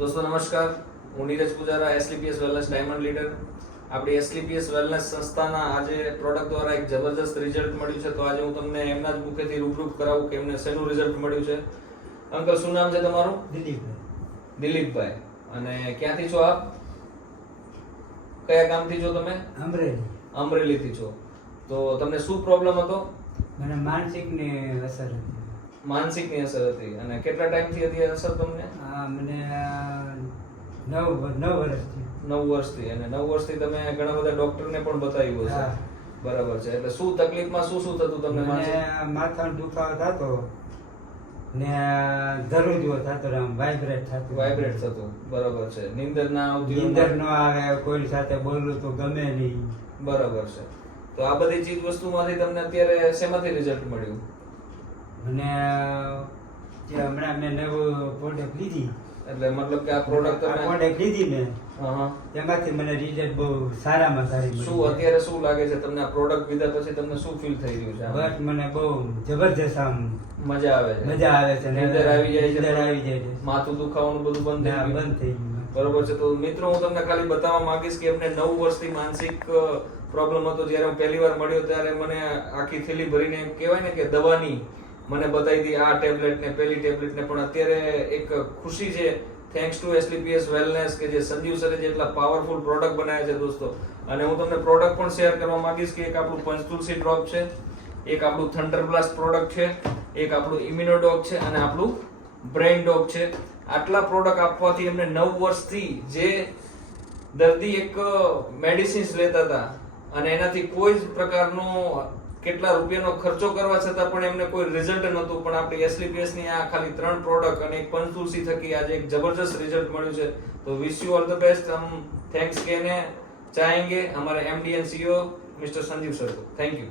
दोस्तों नमस्कार, હું Neeraj Pujara, SLPS wellness diamond leader. આપણી એસલીપીએસ વેલનેસ સંસ્થાના આજે પ્રોડક્ટ દ્વારા એક જબરદસ્ત રિઝલ્ટ મળ્યું છે. તો આજે હું તમને એમના જ મુખેથી રૂબરૂ કરાવું કે એમને શેનું રિઝલ્ટ મળ્યું છે. અંકલ, શું નામ છે તમારું? દિલીપભાઈ. દિલીપભાઈ. અને ક્યાંથી છો આપ? કયા ગામથી છો તમે? અમરેલી. અમરેલીથી છો. તો તમને શું પ્રોબ્લેમ હતો? મને માનસિકની અસર હતી. માનસિકની અસર હતી. અને કેટલા ટાઈમથી હતી આ અસર તમને? મને 9 વર્ષથી. 9 વર્ષથી. અને 9 વર્ષથી તમે ઘણા બધા ડોક્ટરને પણ બતાવ્યું હશે. હા. બરાબર છે. એટલે શું તકલીફમાં શું શું થતું તમને? મને માથાનો દુખાવો થતો ને ધરુજો થતો, આમ વાઇબ્રેટ થતું. વાઇબ્રેટ થતું. બરાબર છે. નીંદર ના આવતી? નીંદર ન આવે, કોઈ સાથે બોલવું તો ગમે નહીં. બરાબર છે. તો આ બધી ચીજ વસ્તુમાંથી તમને અત્યારે શેમાંથી રિઝલ્ટ મળ્યું? મને જે હમણાં મેં નવું પ્રોડક્ટ લીધી, એટલે મતલબ કે આ પ્રોડક્ટ તમે પ્રોડક્ટ લીધી મેં, હા, તેમાંથી મને રિઝલ્ટ બહુ સારામાં સારી મળી. શું અત્યારે શું લાગે છે તમને? આ પ્રોડક્ટ લીધા પછી તમને શું ફીલ થઈ રહ્યું છે? બસ મને બહુ જબરજસ્ત આમ મજા આવે છે. મજા આવે છે. નીંદર આવી જાય છે. નીંદર આવી જાય છે. માથું દુખાવાનું બધું બંધ થઈ ગયું. બંધ થઈ ગયું. બરોબર છે. તો મિત્રો, હું તમને ખાલી બતાવવા માંગીશ કે એમને 9 વર્ષથી માનસિક પ્રોબ્લેમ હતો. જ્યારે હું પહેલી વાર મળ્યો ત્યારે મને આખી થેલી ભરીને એમ કહેવાય ને કે દવાની મને બતાવી હતી, આ ટેબ્લેટ ને પેલી ટેબ્લેટ ને. પણ અત્યારે એક ખુશી છે, થેન્ક્સ ટુ એસલીપીએસ વેલનેસ, કે જે સંજીવ સરે જેટલા પાવરફુલ પ્રોડક્ટ બનાવ્યા છે દોસ્તો. અને હું તમને પ્રોડક્ટ પણ શેર કરવા માંગીશ કે એક આપણું પંચતુલસી ડ્રોપ છે, એક આપણું થંડર બ્લાસ્ટ પ્રોડક્ટ છે, એક આપણું ઇમ્યુનોડોગ છે અને આપણું બ્રેઇન ડોગ છે. આટલા પ્રોડક્ટ આપવાથી એમને 9 વર્ષથી જે દર્દી એક મેડિસિન્સ લેતા હતા અને એનાથી કોઈ જ પ્રકારનો કેટલા રૂપિયાનો ખર્ચો કરવા છતાં પણ એમને કોઈ રિઝલ્ટ નહોતું. પણ આપણી એસલીપીએસ ની આ ખાલી 3 પ્રોડક્ટ અને એક પંચતુલસી થકી આજે એક જબરદસ્ત રિઝલ્ટ મળ્યું છે. તો wish you all the best. हम थैंक्स कहने चाहेंगे हमारे MD and CEO mister Sanjeev sir को. Thank you.